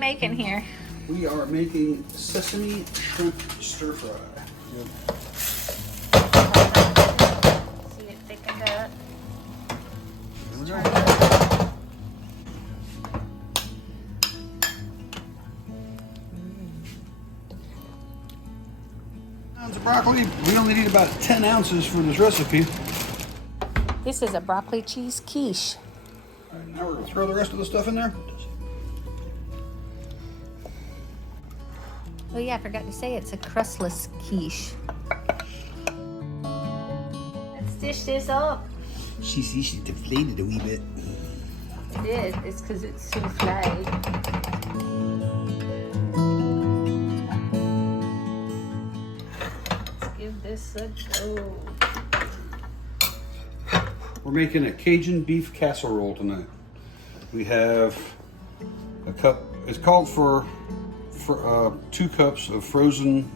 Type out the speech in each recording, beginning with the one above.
making here? We are making sesame shrimp stir fry. See it thickened up. Pounds of broccoli. We only need about 10 ounces for this recipe. This is a broccoli cheese quiche. All right, now we're going to throw the rest of the stuff in there. Oh yeah, I forgot to say it's a crustless quiche. Let's dish this up. She deflated a wee bit. It is. It's because it's souffle. Let's give this a go. We're making a Cajun beef casserole tonight. We have a cup. It's called for 2 cups of frozen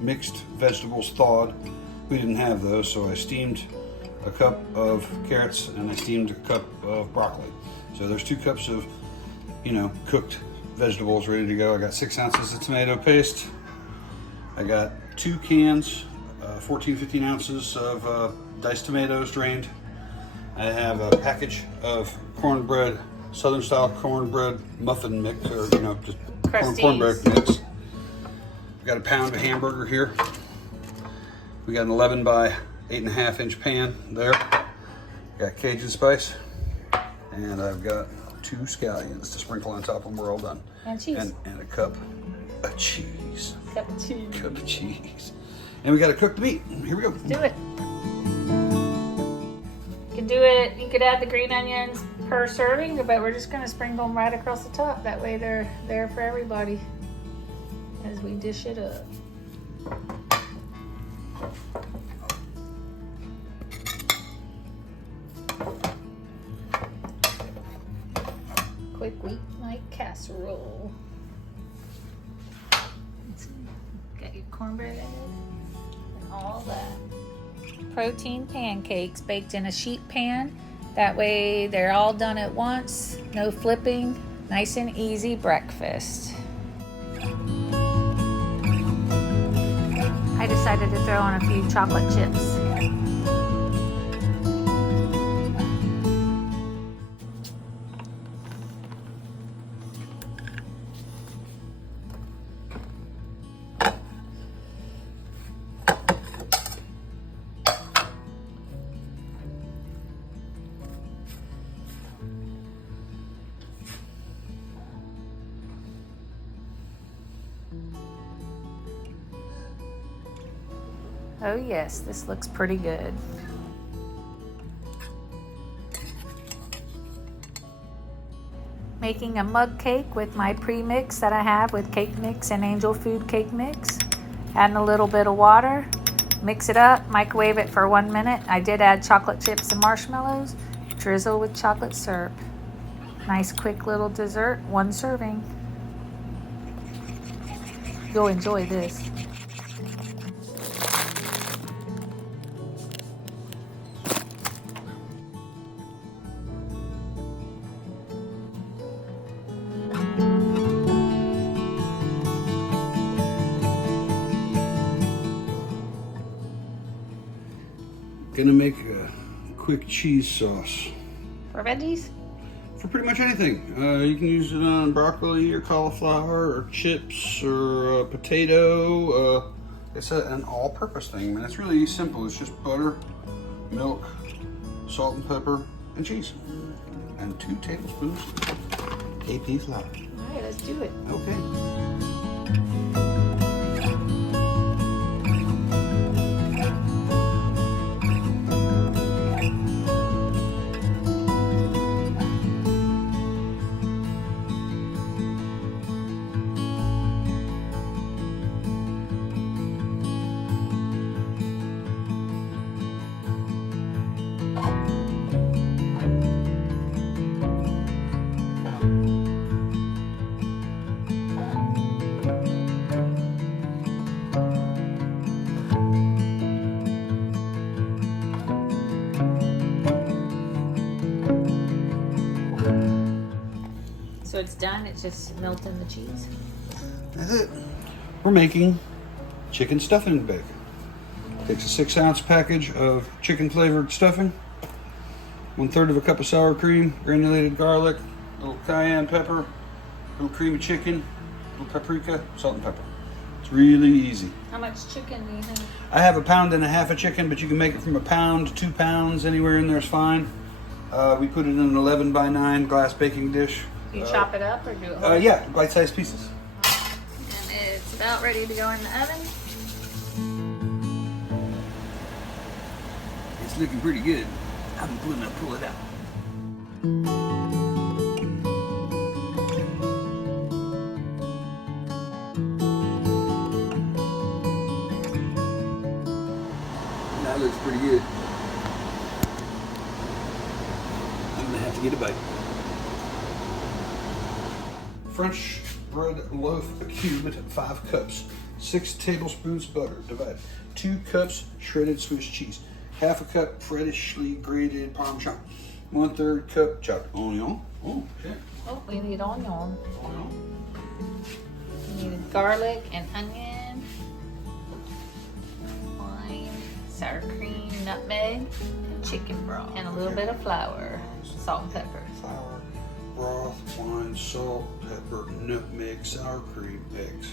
mixed vegetables thawed. We didn't have those, so I steamed a cup of carrots and I steamed a cup of broccoli. So there's 2 cups of, cooked vegetables ready to go. I got 6 ounces of tomato paste. I got 2 cans, 14, 15 ounces of diced tomatoes drained. I have a package of cornbread, Southern style cornbread muffin mix, or just cornbread mix. We got a pound of hamburger here. We got an 11 by 8.5 inch pan there. Got Cajun spice, and I've got 2 scallions to sprinkle on top when we're all done. And cheese. And a cup of cheese. Cup of cheese. Cup of cheese. And we got to cook the meat. Here we go. Let's do it. You can do it. You could add the green onions per serving, but we're just going to sprinkle them right across the top. That way they're there for everybody as we dish it up. Quick weeknight casserole. Got your cornbread in and all that. Protein pancakes baked in a sheet pan. That way they're all done at once, no flipping, nice and easy breakfast. I decided to throw on a few chocolate chips. Oh yes, this looks pretty good. Making a mug cake with my pre-mix that I have with cake mix and angel food cake mix. Adding a little bit of water, mix it up, microwave it for 1 minute. I did add chocolate chips and marshmallows, drizzle with chocolate syrup. Nice quick little dessert, 1 serving. You'll enjoy this. Gonna make a quick cheese sauce. For veggies? For pretty much anything. You can use it on broccoli or cauliflower or chips or potato. It's an all-purpose thing. I mean, it's really simple. It's just butter, milk, salt and pepper, and cheese. And 2 tablespoons AP flour. All right, let's do it. Okay. So it's done, it's just melting the cheese. That's it. We're making chicken stuffing bake. Takes a 6-ounce package of chicken flavored stuffing, 1/3 of a cup of sour cream, granulated garlic, a little cayenne pepper, a little cream of chicken, a little paprika, salt and pepper. It's really easy. How much chicken do you have? I have 1.5 pounds of chicken, but you can make it from 1 pound to 2 pounds. Anywhere in there is fine. We put it in an 11 by 9 glass baking dish. You chop it up or do it whole? Yeah, bite-sized pieces. And it's about ready to go in the oven. It's looking pretty good. I'm gonna pull it out. That looks pretty good. I'm gonna have to get a bite. French bread loaf cubed, 5 cups. 6 tablespoons butter, divided. 2 cups shredded Swiss cheese. 1/2 cup freshly grated Parmesan. 1/3 cup chopped onion. Oh, shit. Oh, we need onion. Onion. We need garlic and onion, wine, sour cream, nutmeg, and chicken broth, and a little bit of flour, salt and pepper. Flour, broth, wine, salt, pepper, nutmeg, sour cream, eggs.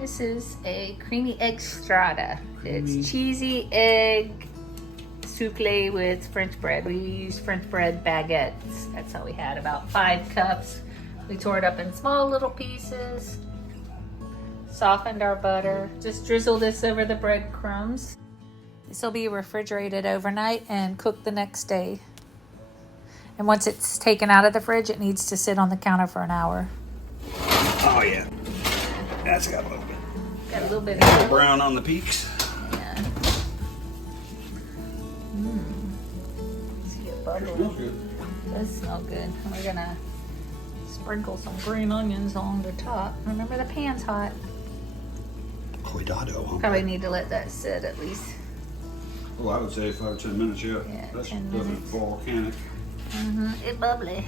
This is a creamy egg strata. Creamy. It's cheesy egg souffle with French bread. We used French bread baguettes. That's how we had about 5 cups. We tore it up in small little pieces. Softened our butter. Just drizzle this over the breadcrumbs. This will be refrigerated overnight and cooked the next day. And once it's taken out of the fridge, it needs to sit on the counter for an hour. Oh yeah, that's got a little bit. Got a little bit A little of brown on the peaks. Yeah. See it It bubbling. smells good. It does smell good. And we're gonna sprinkle some green onions on the top. Remember, the pan's hot. Cuidado, huh? Probably need to let that sit at least. Well, I would say 5 or 10 minutes, yeah. Yeah, That's 10 definitely minutes. volcanic. It's bubbly.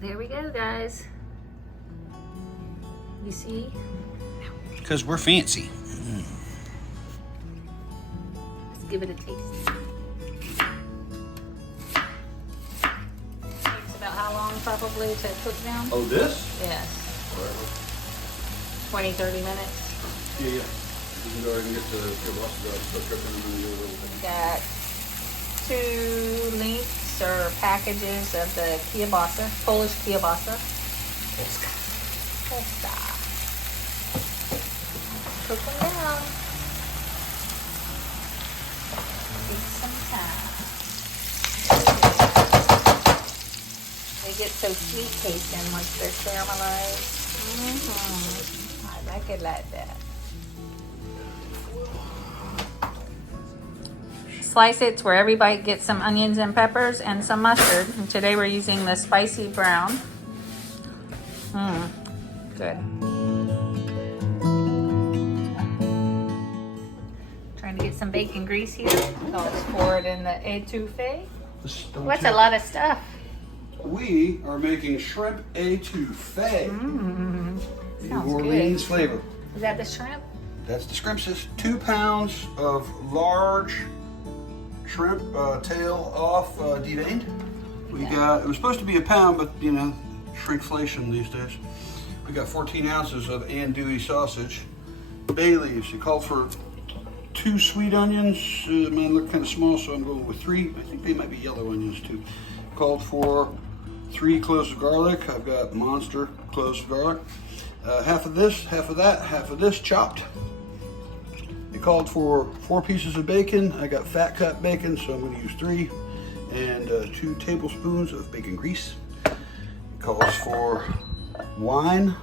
There we go, guys. You see? Because we're fancy. Let's give it a taste. Takes about how long probably to cook down? Oh, this? Yes. Whatever. 20, 30 minutes. Yeah, yeah. You can go ahead and get the kielbasa cooked up in a little We bit. got 2 links or packages of the kielbasa, Polish kielbasa. Polska. Cook them down. Take some time. They get so sweet tasting once they're caramelized. I like it like that. Slice it to where every bite gets some onions and peppers and some mustard. And today we're using the spicy brown. Good. Trying to get some bacon grease here. So let's pour it in the étouffée. What's a lot of stuff? We are making shrimp étouffée. New Sounds Orleans good. flavor. Is that the shrimp? That's the scrimps. 2 pounds of large shrimp, tail off, deveined. We got, it was supposed to be 1 pound, but you know, shrinkflation these days. We got 14 ounces of andouille sausage. Bay leaves. It called for 2 sweet onions. Mine look kind of small, so I'm going with 3. I think they might be yellow onions too. Called for 3 cloves of garlic. I've got monster cloves of garlic. Half of this, half of that, half of this chopped. It called for 4 pieces of bacon. I got fat cut bacon, so I'm going to use 3. And 2 tablespoons of bacon grease. It calls for wine,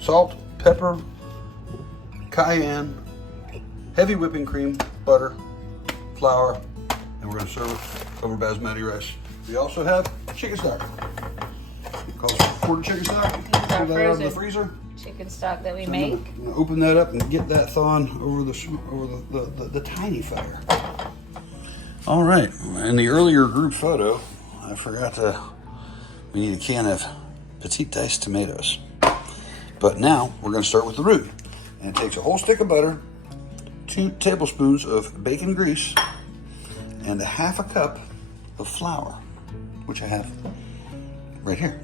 salt, pepper, cayenne, heavy whipping cream, butter, flour, and we're going to serve it over basmati rice. We also have chicken stock. It calls for 1/4 chicken stock. Pull that out of the freezer. Chicken stock that we I'm make. gonna open that up and get that thawing over the tiny fire. All right, in the earlier group photo, I forgot we need a can of petite diced tomatoes. But now we're going to start with the roux. And it takes a whole stick of butter, 2 tablespoons of bacon grease, and a half a cup of flour, which I have right here.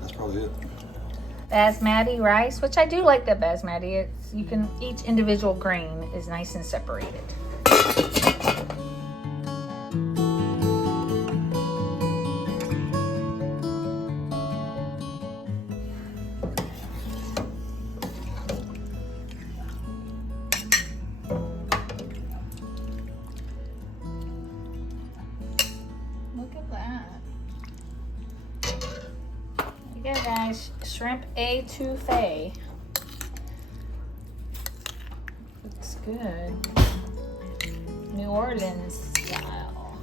That's probably it. Basmati rice, which I do like the basmati. You can, each individual grain is nice and separated. Look at that. There you go, guys. Shrimp étouffée. Looks good. New Orleans style.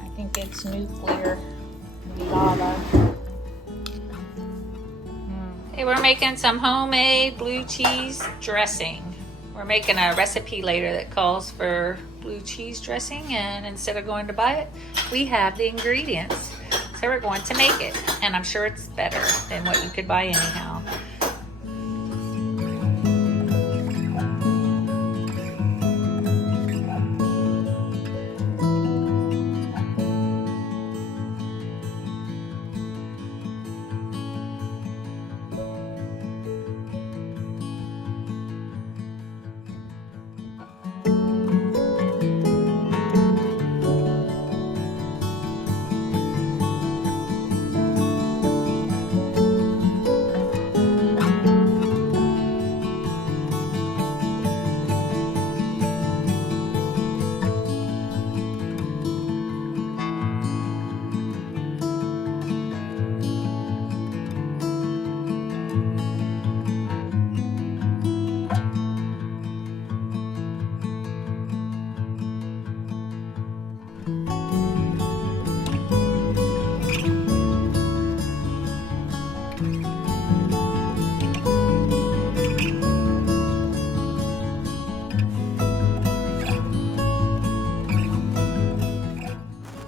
I think it's nuclear lava. Hey, we're making some homemade blue cheese dressing. We're making a recipe later that calls for blue cheese dressing, and instead of going to buy it, we have the ingredients. So we're going to make it, and I'm sure it's better than what you could buy anyhow.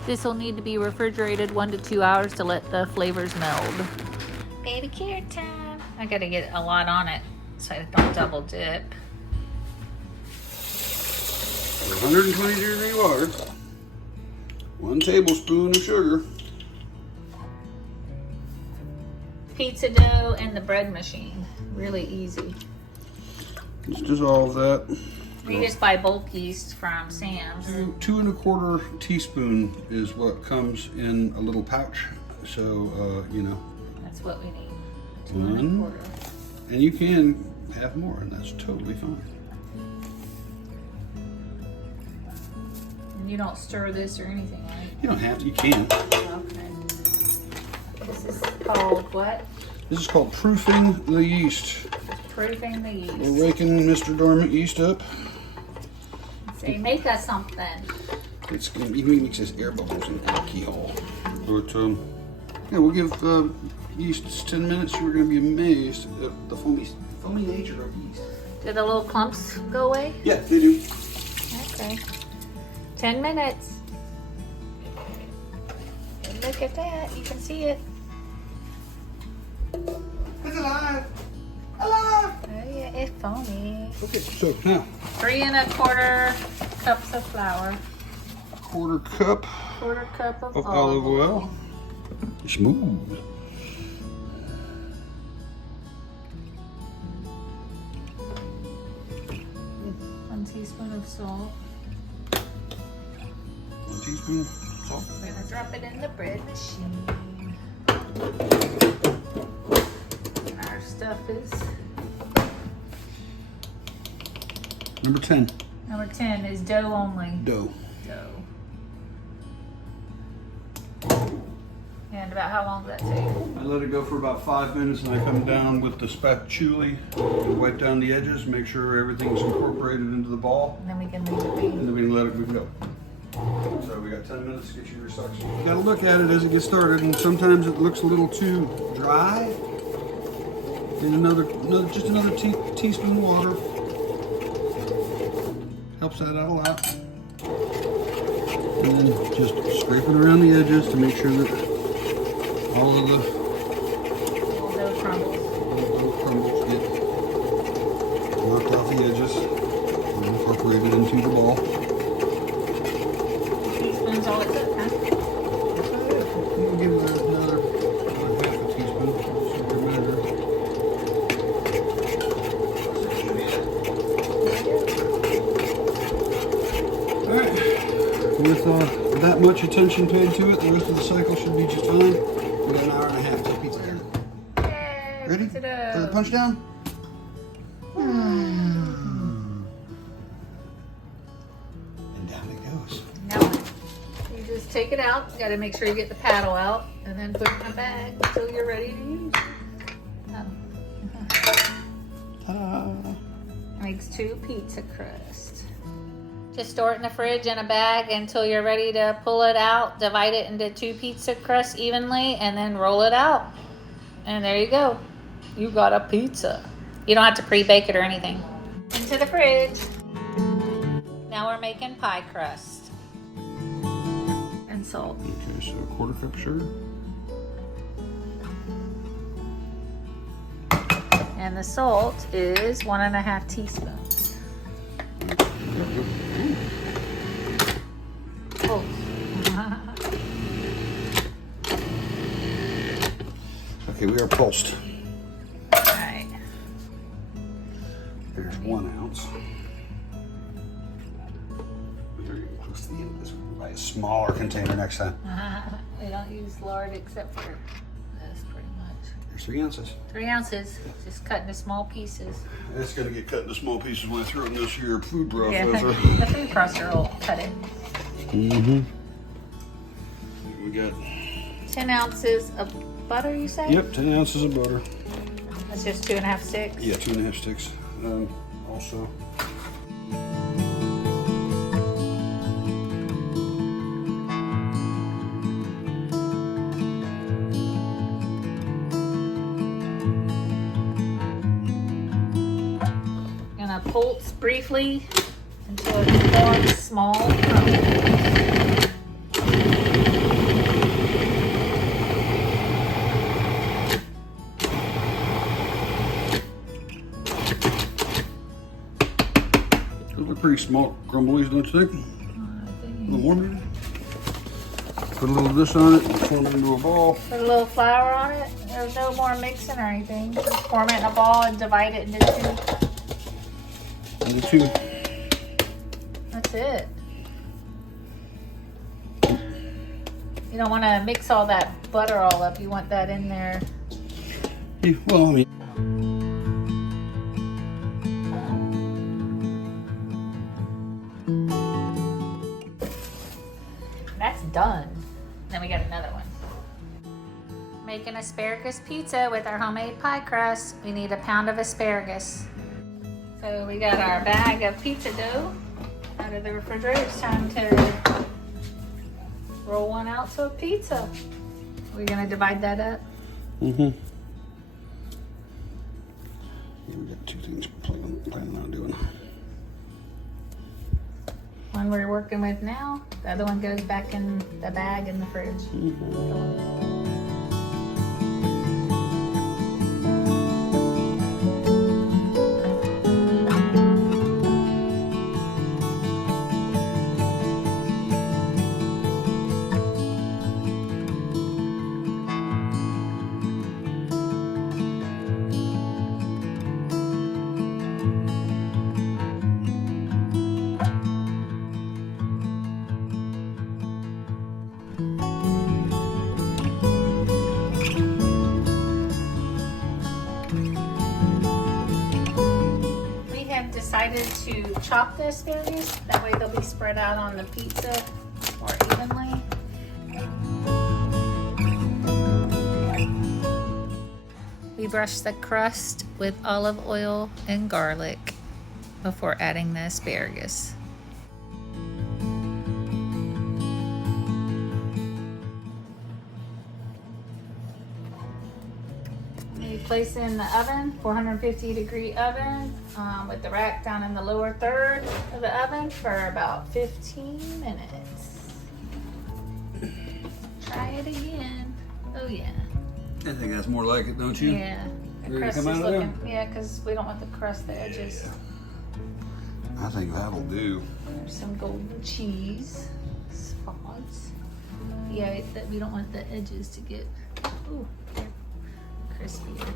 This will need to be refrigerated 1 to 2 hours to let the flavors meld. Baby carrot time. I gotta get a lot on it so I don't double dip. 120 degree water, 1 tablespoon of sugar. Pizza dough and the bread machine. Really easy. Let's dissolve that. We just buy bulk yeast from Sam's. 2 1/4 teaspoon is what comes in a little pouch. So, you know. That's what we need. 2 1. 1/4. And you can have more, and that's totally fine. And you don't stir this or anything, right? You don't have to, you can. Okay. This is called what? This is called proofing the yeast. Proofing the yeast. We're waking Mr. Dormant yeast up. Say, make us something. It's gonna be, makes this air bubbles in the keyhole. But yeah, we'll give yeast 10 minutes. You're gonna be amazed at the foamy nature of yeast. Do the little clumps go away? Yeah, they do. Okay. 10 minutes. And look at that. You can see it. It's alive! Alive! Oh yeah, it's foamy. Okay, so now 3 1/4 cups of flour. 1/4 cup 1/4 cup of olive oil. Smooth. 1 teaspoon of salt. 1 teaspoon salt. We're gonna drop it in the bread machine. And our stuff is Number 10. Number 10 is dough only. Dough. Dough. And about how long does that take? I let it go for about 5 minutes, and I come down with the spatula to wipe down the edges, make sure everything's incorporated into the ball. And then we can leave it be. And then we can let it go. So we got 10 minutes to get you your suction. You gotta look at it as it gets started, and sometimes it looks a little too dry. And just another teaspoon of water. Helps that out a lot. And then just scrape it around the edges to make sure that all of the dough crumbles get knocked off the edges and incorporated into the ball. Teaspoons all it took, huh? We'll give it another half a teaspoon. Super vinegar. All right. With that much attention paid to it, the rest of the cycle should be just fine. We got an hour and a half till pizza time. Yay, Ready? pizza dough. For the punch down? And down it goes. Now you just take it out. You gotta make sure you get the paddle out and then put it in a bag until you're ready to use it. Ta-da! Makes 2 pizza crust. Just store it in the fridge in a bag until you're ready to pull it out. Divide it into 2 pizza crusts evenly and then roll it out. And there you go. You got a pizza. You don't have to pre-bake it or anything. Into the fridge. Now we're making pie crust. And salt. Okay, so a 1/4 cup sugar. And the salt is 1.5 teaspoons. Oh. Okay, we are pulsed. Alright. There's 1 ounce. We're getting close to the end of this. We'll buy a smaller container next time. We don't use lard except for this pretty much. There's 3 ounces. 3 ounces. Just cut into small pieces. It's gonna get cut into small pieces when I throw it in this here food Yeah, processor. the food processor will cut it. Mm-hmm. We got 10 ounces of butter, you say? Yep, 10 ounces of butter. That's just 2.5 sticks? Yeah, 2.5 sticks. Also. Gonna pulse briefly until it forms small crumbles. Those are pretty small crumblies, don't you think? A little more maybe? Put a little of this on it and form it into a ball. Put a little flour on it. There's no more mixing or anything. Just form it in a ball and divide it into 2. Into 2. That's it. You don't want to mix all that butter all up. You want that in there. Yeah, well, I mean. That's done. Then we got another one. Making asparagus pizza with our homemade pie crust. We need 1 pound of asparagus. So we got our bag of pizza dough out of the refrigerator. It's time to roll one out to a pizza. We're gonna divide that up. Mm-hmm. Yeah, we got 2 things planning on doing. One we're working with now. The other one goes back in the bag in the fridge. Mm-hmm. decided to chop the asparagus. That way they'll be spread out on the pizza more evenly. We brush the crust with olive oil and garlic before adding the asparagus. We place in the oven, 450-degree oven, with the rack down in the lower third of the oven for about 15 minutes. Try it again. Oh yeah. I think that's more like it, don't you? Yeah. The Ready to crust come is out of looking, yeah, because we don't want the crust, the edges. I think that'll do. There's some golden cheese spots. Yeah, we don't want the edges to get crispier.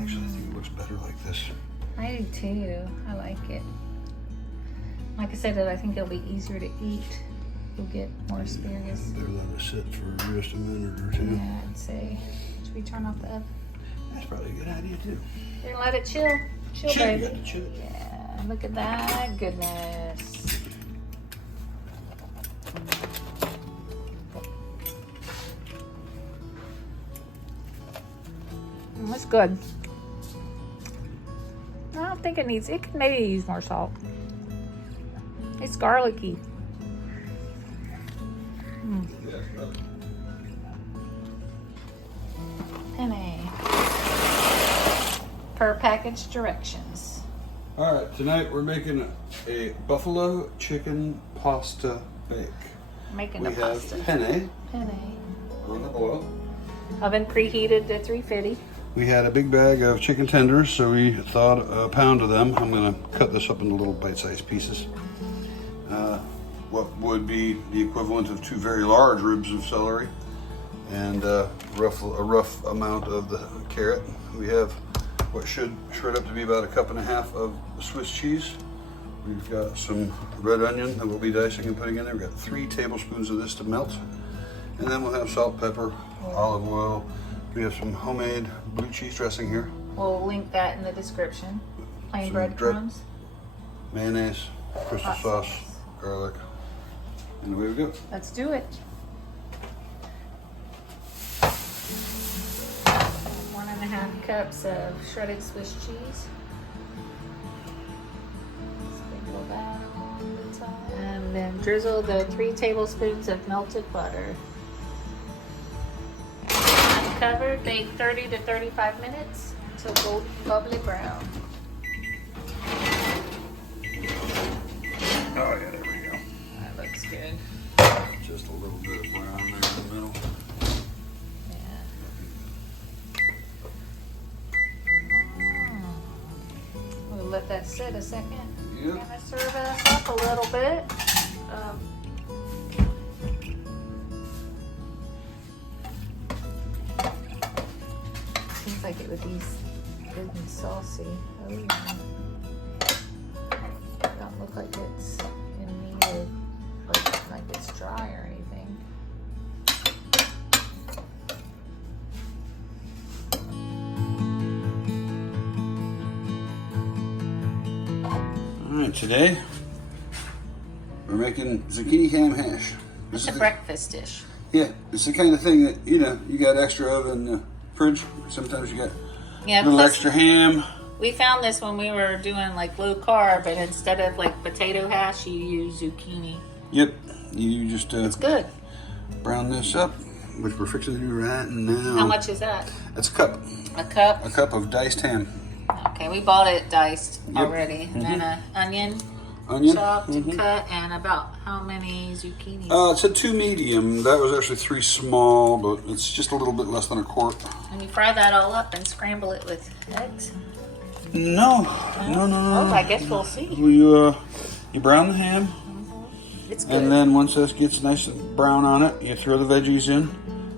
Actually, I think it looks better like this. I do too. I like it. Like I said, I think it'll be easier to eat. You'll get more asparagus. Better let it sit for just a minute or two. Yeah, I'd say. Should we turn off the oven? That's probably a good idea too. You're gonna let it chill. Chill, You baby. got to chill it. Yeah, look at that goodness. That's good. I don't think it needs, it could maybe use more salt. It's garlicky. Penne. Per package directions. All right, tonight we're making a buffalo chicken pasta bake. Making We the pasta. have penne Penne. on the boil. Oven preheated to 350. We had a big bag of chicken tenders, so we thought a pound of them. I'm gonna cut this up into little bite-sized pieces. What would be the equivalent of 2 very large ribs of celery, and a rough amount of the carrot. We have what should shred up to be about 1.5 cups of Swiss cheese. We've got some red onion that we'll be dicing and putting in there. We've got 3 tablespoons of this to melt. And then we'll have salt, pepper, olive oil. We have some homemade blue cheese dressing here. We'll link that in the description. Plain Some breadcrumbs. Mayonnaise, crystal Hot sauce, garlic, and away we go. Let's do it. 1.5 cups of shredded Swiss cheese. Sprinkle that on the top. And then drizzle the 3 tablespoons of melted butter. Cover, bake 30 to 35 minutes until golden bubbly brown. Oh yeah, there we go. That looks good. Just a little bit of brown there in the middle. Yeah. We'll let that sit a second. Yep. I'm gonna serve us up a little bit. Seems like it would be good and saucy. Oh yeah. Don't look like it's in need of, like it's dry or anything. All right, today we're making zucchini ham hash. It's a breakfast dish. Yeah, it's the kind of thing that, you know, you got extra of in the fridge. Sometimes you got Yeah, a little plus extra ham. we found this when we were doing like low carb, and instead of like potato hash, you use zucchini. Yep, you just It's good. brown this up, which we're fixing to do right now. How much is that? That's a cup. A cup? A cup of diced ham. Okay, we bought it diced Yep. already. And then an onion Onion. chopped and cut, and about how many zucchinis? It's a 2 medium. That was actually 3 small, but it's just a little bit less than a quart. And you fry that all up and scramble it with eggs? No. Oh, I guess we'll see. You brown the ham, It's good. and then once this gets nice and brown on it, you throw the veggies in,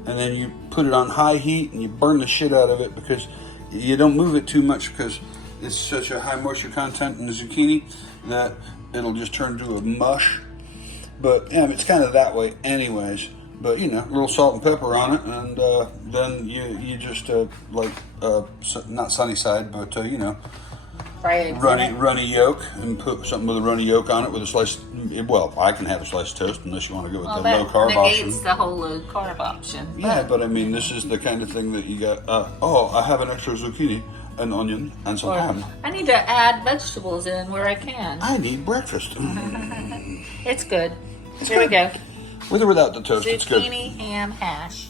and then you put it on high heat, and you burn the shit out of it because you don't move it too much because it's such a high moisture content in the zucchini that it'll just turn into a mush. But yeah, it's kind of that way anyways. But you know, a little salt and pepper on it, and then you just not sunny side, but you know, runny yolk, and put something with a runny yolk on it with a slice. Well, I can have a slice of toast unless you want to go with the low carb option. Negates the whole low carb option. Yeah, but I mean, this is the kind of thing that you got. Oh, I have an extra zucchini, an onion, and some ham. I need to add vegetables in where I can. I need breakfast. It's good. Here we go. With or without the toast, it's good. Zucchini ham hash.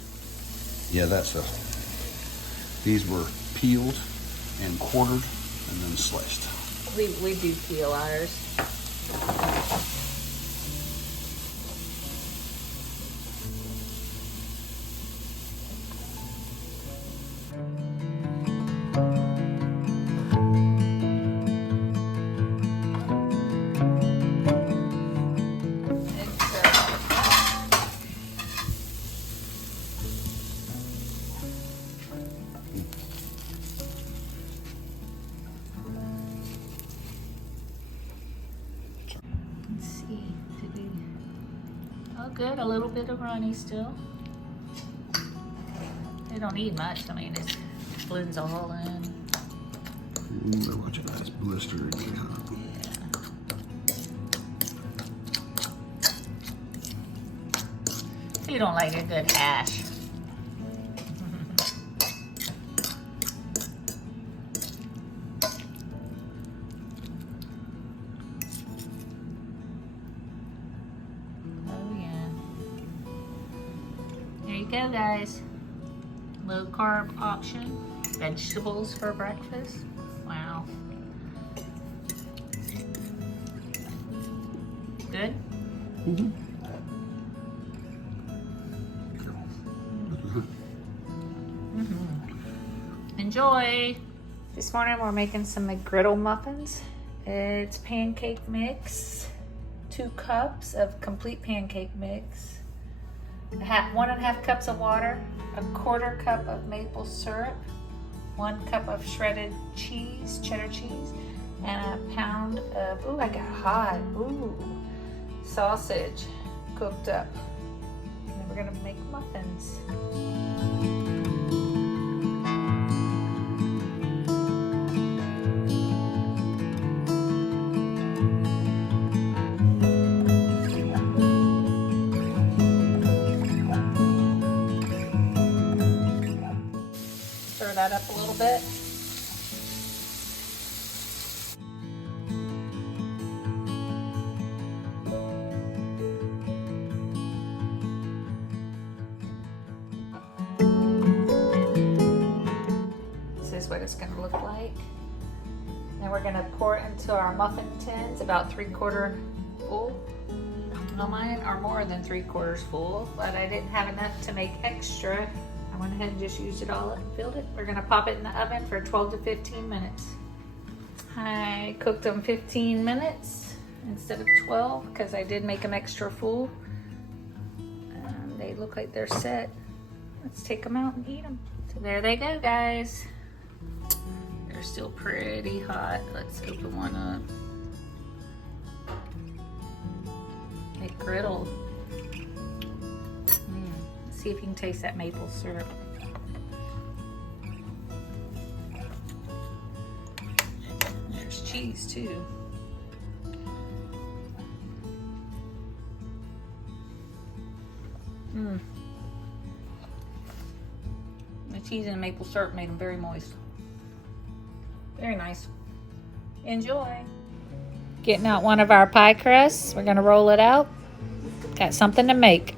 Yeah, that's these were peeled and quartered and then sliced. We do peel ours. Good, a little bit of runny still. They don't need much. I mean, it blends all in. Ooh, watch it, that's blistered. Yeah. You don't like a good hash. Go guys, low carb option, vegetables for breakfast. Wow. Good? Mm-hmm. Enjoy. This morning we're making some McGriddle muffins. It's pancake mix, 2 cups of complete pancake mix, 1.5 cups of water, 1/4 cup of maple syrup, 1 cup of shredded cheese, cheddar cheese, and 1 pound of, ooh, I got hot, ooh, sausage cooked up. And then we're gonna make muffins. Stir that up a little bit. This is what it's going to look like. Then we're going to pour it into our muffin tins, about 3/4 full. Well, mine are more than 3/4 full, but I didn't have enough to make extra. I went ahead and just used it all up and filled it. We're gonna pop it in the oven for 12 to 15 minutes. I cooked them 15 minutes instead of 12 because I did make them extra full. They look like they're set. Let's take them out and eat them. So there they go, guys. They're still pretty hot. Let's open one up. McGriddle. See if you can taste that maple syrup. There's cheese too. The cheese and the maple syrup made them very moist. Very nice. Enjoy. Getting out one of our pie crusts. We're gonna roll it out. Got something to make.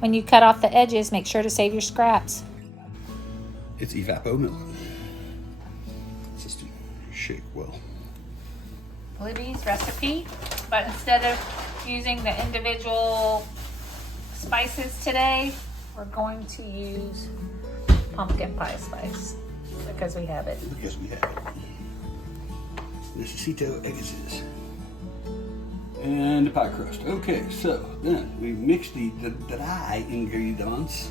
When you cut off the edges, make sure to save your scraps. It's evapo milk. Just shake well. Libby's recipe, but instead of using the individual spices today, we're going to use pumpkin pie spice because we have it. Because we have it. Necesito eggs. and the pie crust. Okay, so then we mix the dry ingredients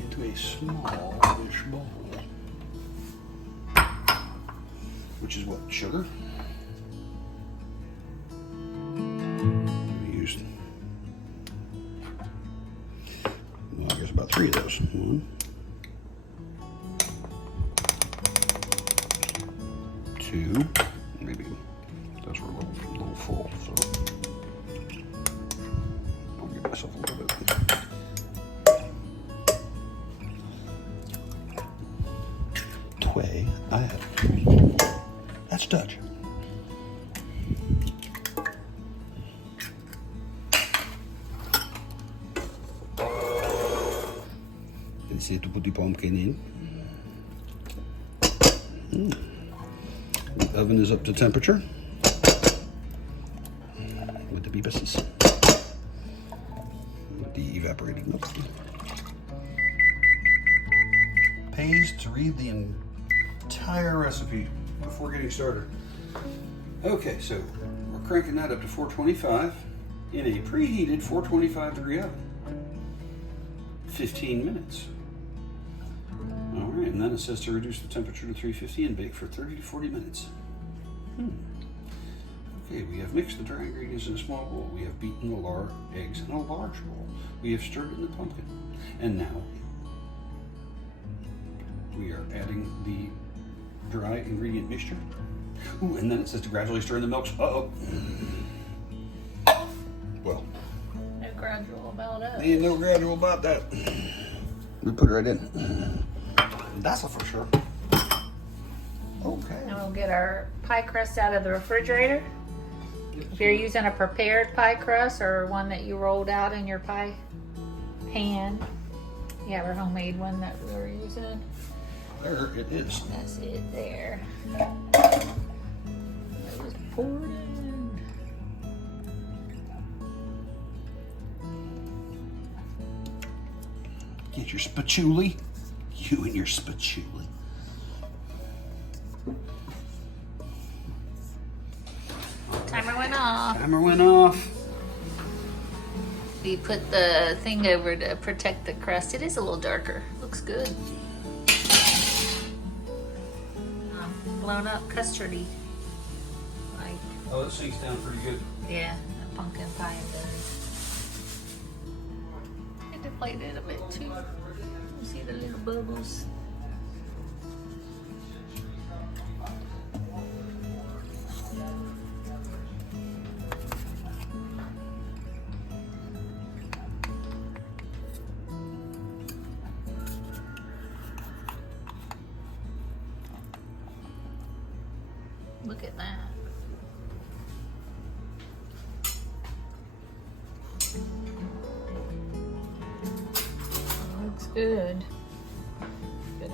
into a smallish bowl, which is what, sugar? We used, well, I guess about 3 of those. 1, 2, maybe those were a little full, so I'll give myself a little bit. Twee, I have. That's Dutch. And see to put the pumpkin in. The oven is up to temperature with the beebuses, with the evaporated milk. Pays to read the entire recipe before getting started. Okay, so we're cranking that up to 425 in a preheated 425 degree oven. 15 minutes. All right, and then it says to reduce the temperature to 350 and bake for 30 to 40 minutes. Okay, we have mixed the dry ingredients in a small bowl. We have beaten the eggs in a large bowl. We have stirred in the pumpkin. And now we are adding the dry ingredient mixture. Ooh, and then it says to gradually stir in the milk. Uh-oh. Well. No gradual about it. Ain't no gradual about that. We put it right in. That's a for sure. Okay. And we'll get our pie crust out of the refrigerator. If you're using a prepared pie crust or one that you rolled out in your pie pan, you have our homemade one that we were using. There it is. That's it there. It was poured in. Get your spatula. You and your spatula. Timer went off. Timer went off. We put the thing over to protect the crust. It is a little darker. Looks good. Blown up custardy. Like, Oh, it sinks down pretty good. yeah, that pumpkin pie does. I deflated it a bit too. You see the little bubbles. Look at that. Looks good. Good.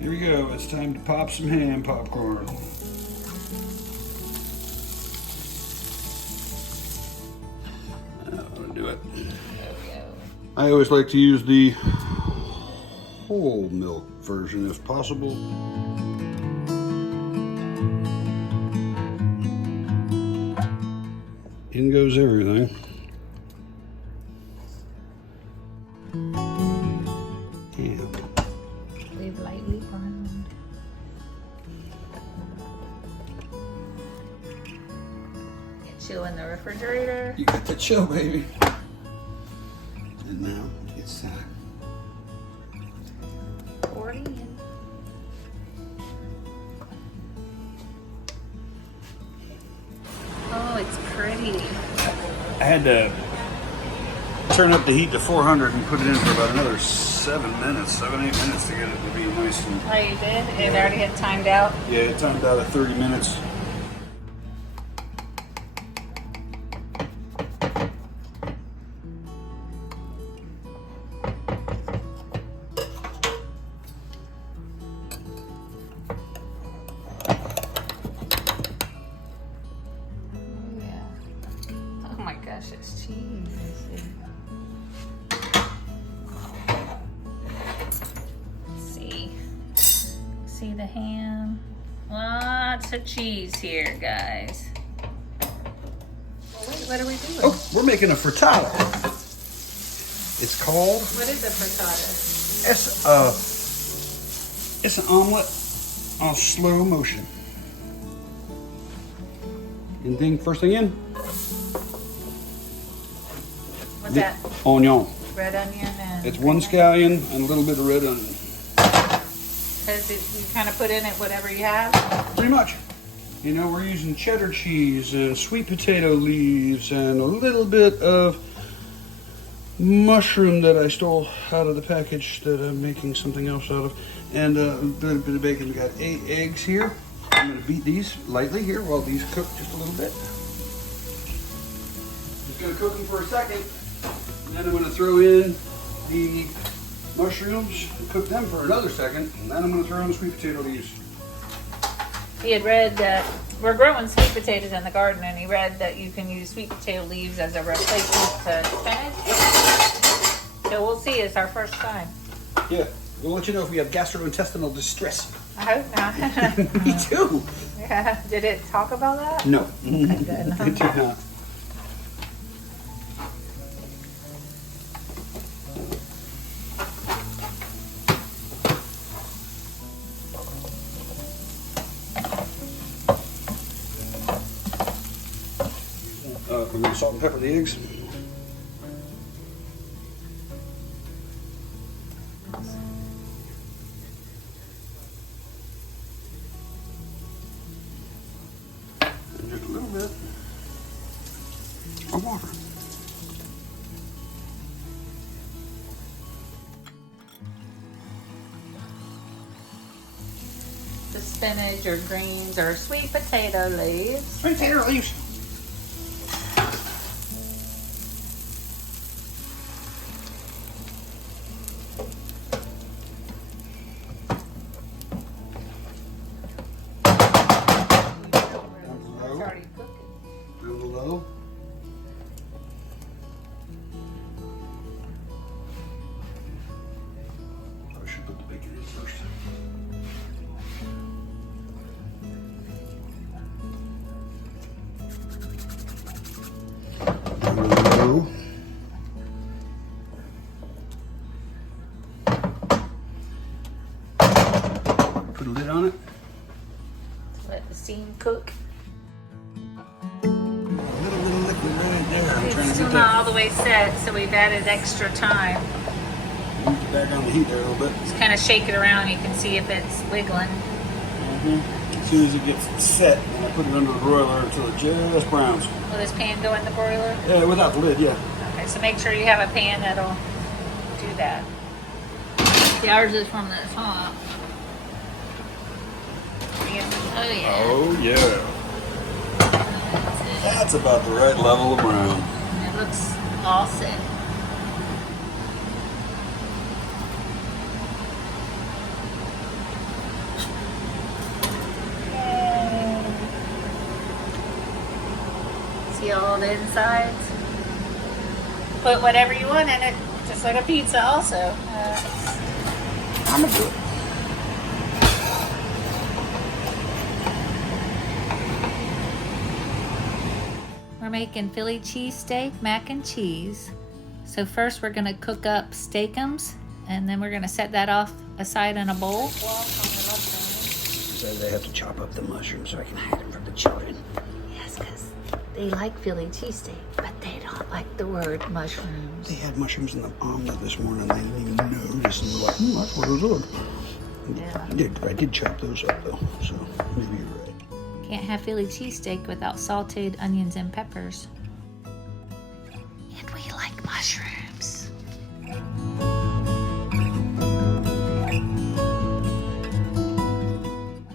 Here we go. It's time to pop some ham popcorn. I'm gonna do it. There we go. I always like to use the whole milk version if possible. In goes everything. Ham. Leave lightly browned. Get you in the refrigerator. You got the chill, baby. And now it's time. Pour it in. Oh, it's pretty. I had to turn up the heat to 400 and put it in for about another 7 minutes, 7, 8 minutes to get it to be nice and. Oh, you did? It already had timed out? Yeah, it timed out at 30 minutes. Oh my gosh, it's cheese. See the ham? Lots of cheese here, guys. What are we doing? Oh, we're making a frittata. It's called. What is a frittata? It's an omelet on slow motion. And then first thing in. What's that? Onion. Red onion and. It's one scallion and a little bit of red onion. Because you kind of put in it whatever you have. Pretty much. You know, we're using cheddar cheese and sweet potato leaves and a little bit of mushroom that I stole out of the package that I'm making something else out of. And a little bit of bacon. We got 8 eggs here. I'm going to beat these lightly here while these cook just a little bit. Just going to cook them for a second. And then I'm going to throw in the mushrooms and cook them for another second. And then I'm going to throw in the sweet potato leaves. He had read that we're growing sweet potatoes in the garden, and he read that you can use sweet potato leaves as a replacement to spinach. So we'll see. It's our first time. Yeah, we'll let you know if we have gastrointestinal distress. I hope not. Me too. Yeah. Did it talk about that? No. Okay, good. It did not. We're going to salt and pepper the eggs. And just a little bit of water. The spinach or greens or sweet potato leaves. Sweet potato leaves. It's already cooking. Down below. I should put the bacon in first. Down below. Put a lid on it. Let the steam cook. Little liquid right there. I'm trying It's to still get not that. all the way set, so we've added extra time. Move it back on the heat there a little bit. Just kind of shake it around. You can see if it's wiggling. As soon as it gets set, I put it under the broiler until it just browns. Will this pan go in the broiler? Yeah, without the lid, yeah. Okay, so make sure you have a pan that'll do that. See, ours is from the top. Oh yeah. Oh, yeah. That's about the right level of brown. And it looks all set. Yay. See all the insides? Put whatever you want in it, just like a pizza also. I'm gonna do it. We're making Philly cheesesteak, mac and cheese. So first we're gonna cook up steakums, and then we're gonna set that off aside in a bowl. So they have to chop up the mushrooms so I can hide them from the children. Yes, because they like Philly cheesesteak, but they don't like the word mushrooms. They had mushrooms in the omelet this morning. They didn't even notice and were like, that's what those are. Yeah. I did chop those up though, so maybe you're right. Can't have Philly cheesesteak without sauteed onions and peppers. And we like mushrooms.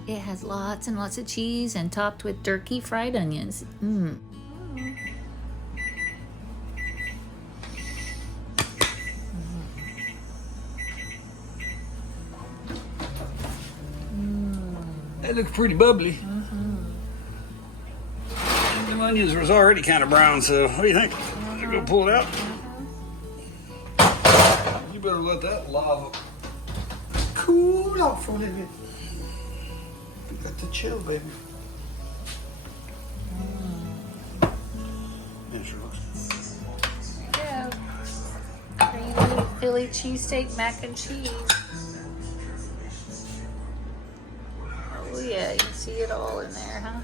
It has lots and lots of cheese and topped with turkey fried onions. Mmm. That looks pretty bubbly. The onions was already kind of brown, so what do you think? Should I go pull it out? You better let that lava cool off for a little bit. You got to chill, baby. Yeah, sure looks. There you go. Creamy Philly cheesesteak mac and cheese. Oh yeah, you can see it all in there, huh?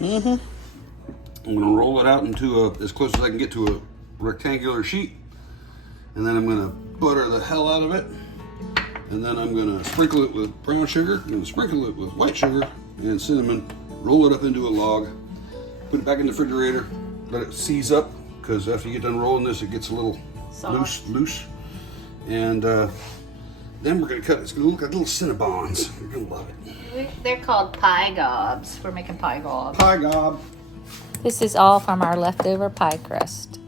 Mm-hmm. I'm gonna roll it out into as close as I can get to a rectangular sheet, and then I'm gonna butter the hell out of it, and then I'm gonna sprinkle it with brown sugar. I'm gonna sprinkle it with white sugar and cinnamon. Roll it up into a log. Put it back in the refrigerator. Let it seize up, because after you get done rolling this, it gets a little loose. And then we're gonna cut it. It's gonna look like little Cinnabons. You're gonna love it. They're called pie gobs. We're making pie gobs. Pie gob. This is all from our leftover pie crust.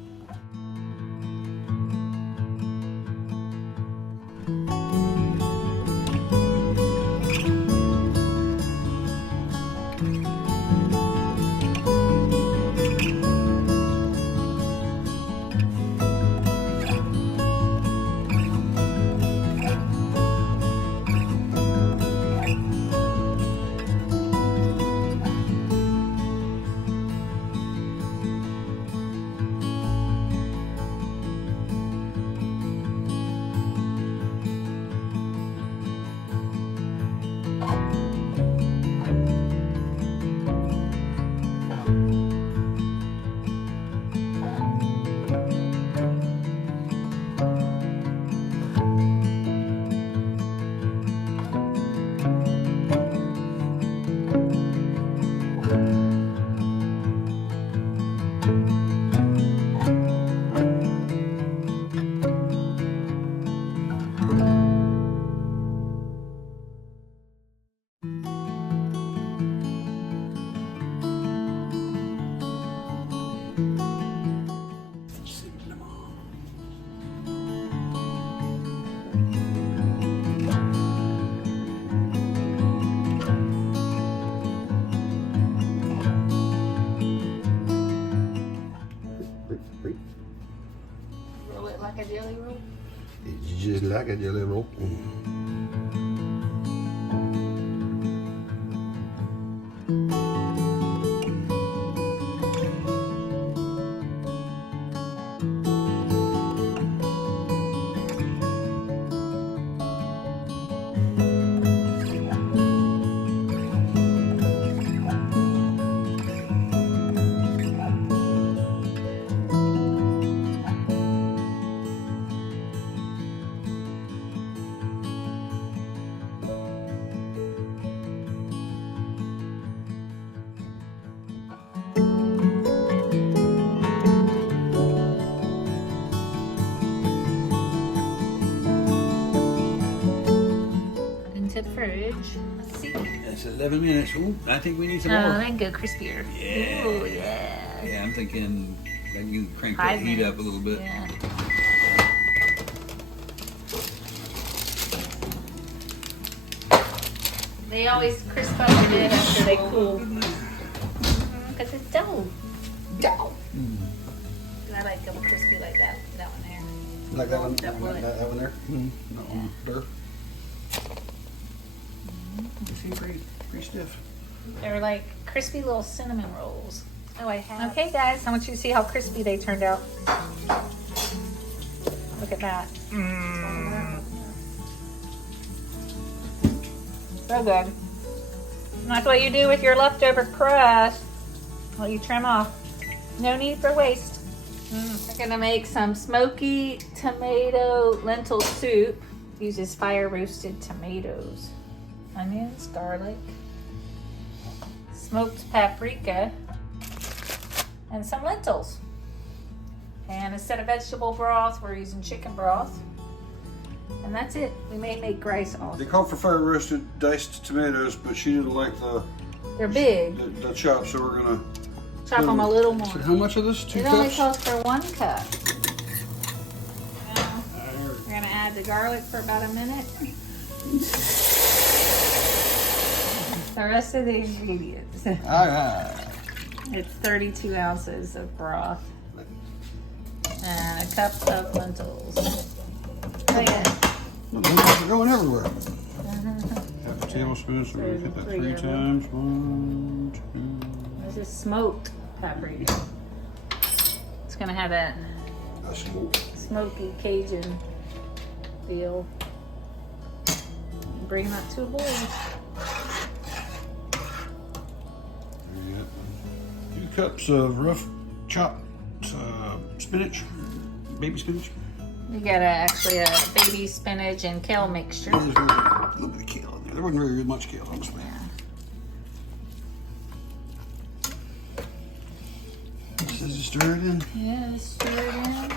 Roll it like a jelly roll. It's just like a jelly roll. Into the fridge. Let's see. That's 11 minutes. Ooh, I think we need some Oh, more. they can go crispier. Yeah. Ooh, yeah. Yeah, I'm thinking maybe you crank Five that heat minutes. up a little bit. Yeah. They always crisp up a bit after they cool. Because it's dough. Dough. I like them crispy like that. That one there. Like that one? That one. That one there? That one there. See, pretty stiff. They're like crispy little cinnamon rolls. Oh, I have. Okay, guys, I want you to see how crispy they turned out. Look at that. So good. And that's what you do with your leftover crust. Well, you trim off. No need for waste. We're gonna make some smoky tomato lentil soup. Uses fire roasted tomatoes, onions, garlic, smoked paprika, and some lentils. And instead of vegetable broth, we're using chicken broth. And that's it. We may make rice also. They called for fire roasted diced tomatoes, but she didn't like They're big. the chop, so we're gonna Chop them a little more. So how much of this? 2 It cups? only calls for 1 cup. Now, we're gonna add the garlic for about a minute. The rest of the ingredients. All right. It's 32 ounces of broth and a cup of lentils. Oh yeah. The lentils are going everywhere. Half a tablespoon, so we're gonna hit that 3 times. 1, 2. This is smoked paprika. It's gonna have that smoky Cajun feel. Bring that to a boil. There you go. 2 cups of rough chopped spinach, baby spinach. You got actually a baby spinach and kale mixture. There's a little bit of kale in there. There wasn't very much kale, honestly. It says to stir it in. Yeah, stir it in.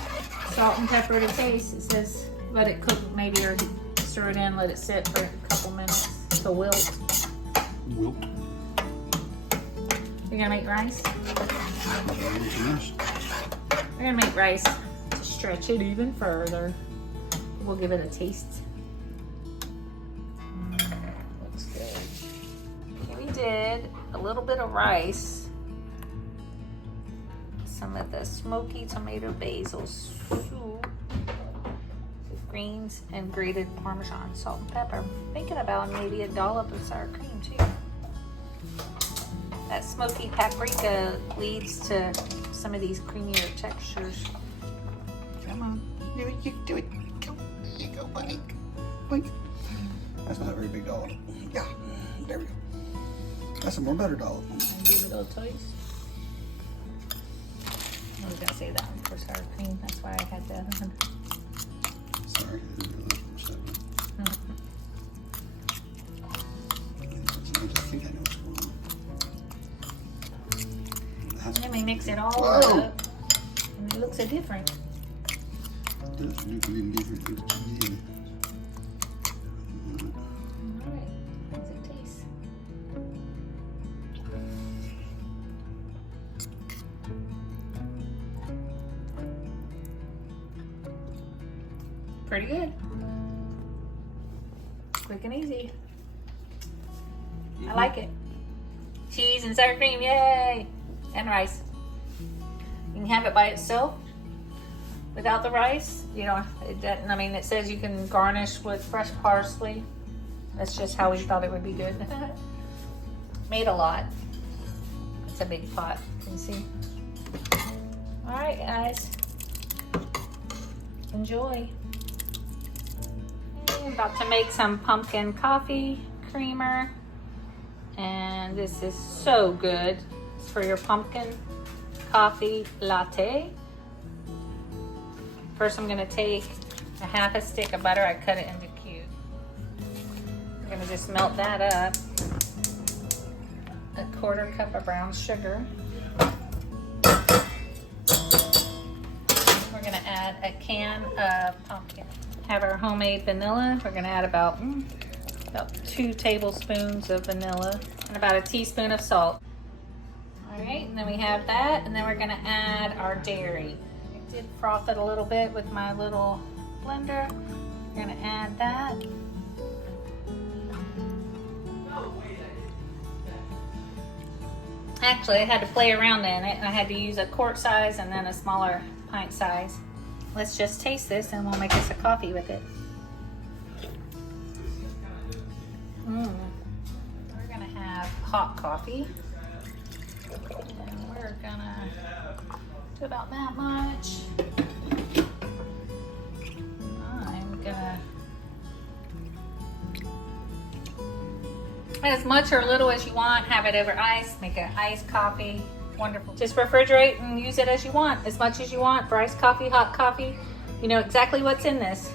Salt and pepper to taste. It says let it cook maybe, or stir it in, let it sit for a couple minutes to wilt. Wilt. You're gonna make rice? Yes. We're gonna make rice to stretch it even further. We'll give it a taste. Looks good. We did a little bit of rice. Some of the smoky tomato basil soup. Greens and grated Parmesan, salt and pepper. I'm thinking about maybe a dollop of sour cream too. That smoky paprika leads to some of these creamier textures. Come on, do it, you do it. Go, there you go, buddy. Wait. That's not a very big dollop. Yeah, there we go. That's a more better dollop. And give it a little taste. I was gonna say that one for sour cream. That's why I had that one. Sorry, I didn't realize it was that one. I think I know what's going on. And then we mix it all Whoa. up, and it looks so different. It does look a little different. Yeah. All right, how does it taste? Pretty good. Quick and easy. I like it. Cheese and sour cream, yay! And rice. You can have it by itself without the rice. You know, it doesn't, I mean, it says you can garnish with fresh parsley. That's just how we thought it would be good. Made a lot. It's a big pot, you can see. All right, guys. Enjoy. I'm about to make some pumpkin coffee creamer. And this is so good. It's for your pumpkin coffee latte. First, I'm gonna take a half a stick of butter. I cut it into cubes. I'm gonna just melt that up. A 1/4 cup of brown sugar. We're gonna add a can of pumpkin. Have our homemade vanilla. We're gonna add about 2 tablespoons of vanilla and about a teaspoon of salt. All right, and then we have that, and then we're gonna add our dairy. I did froth it a little bit with my little blender. We're gonna add that. Actually, I had to play around in it, and I had to use a quart size and then a smaller pint size. Let's just taste this, and we'll make us a coffee with it. We're gonna have hot coffee. And we're gonna do about that much. I'm gonna as much or little as you want. Have it over ice. Make an iced coffee. Wonderful. Just refrigerate and use it as you want, as much as you want for iced coffee, hot coffee. You know exactly what's in this.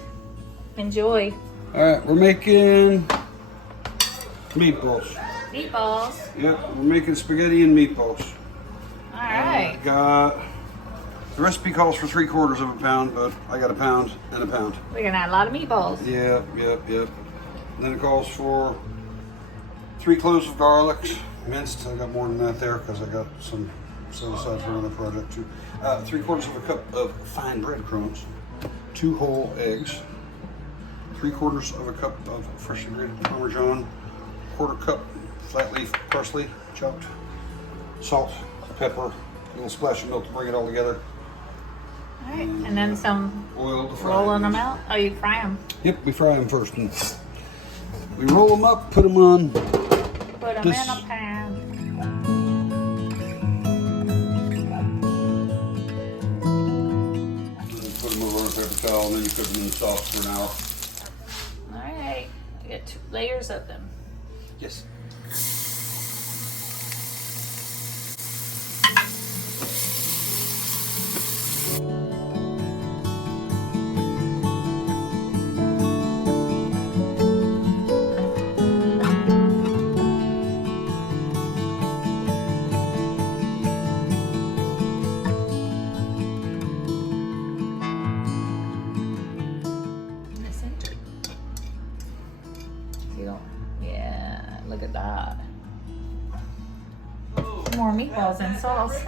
Enjoy. All right, we're making meatballs. Meatballs. Yep, we're making spaghetti and meatballs. All right. Got the recipe calls for 3/4 of a pound, but I got a pound and a pound. We're gonna add a lot of meatballs. Yep. And then it calls for 3 cloves of garlic, minced. I got more than that there because I got some set aside for another project too. 3/4 of a cup of fine breadcrumbs, 2 whole eggs, 3/4 of a cup of freshly grated Parmesan, 1/4 cup flat leaf parsley chopped, salt, pepper, a little splash of milk to bring it all together. All right, and then some Oil to fry. rolling them out. Oh, you fry them. Yep, we fry them first. And we roll them up, put them on. Put them This- in a pan. paper towel, and then you cook them in the sauce for an hour. All right, I get 2 layers of them. Yes. Yeah, look at that. More meatballs and sauce.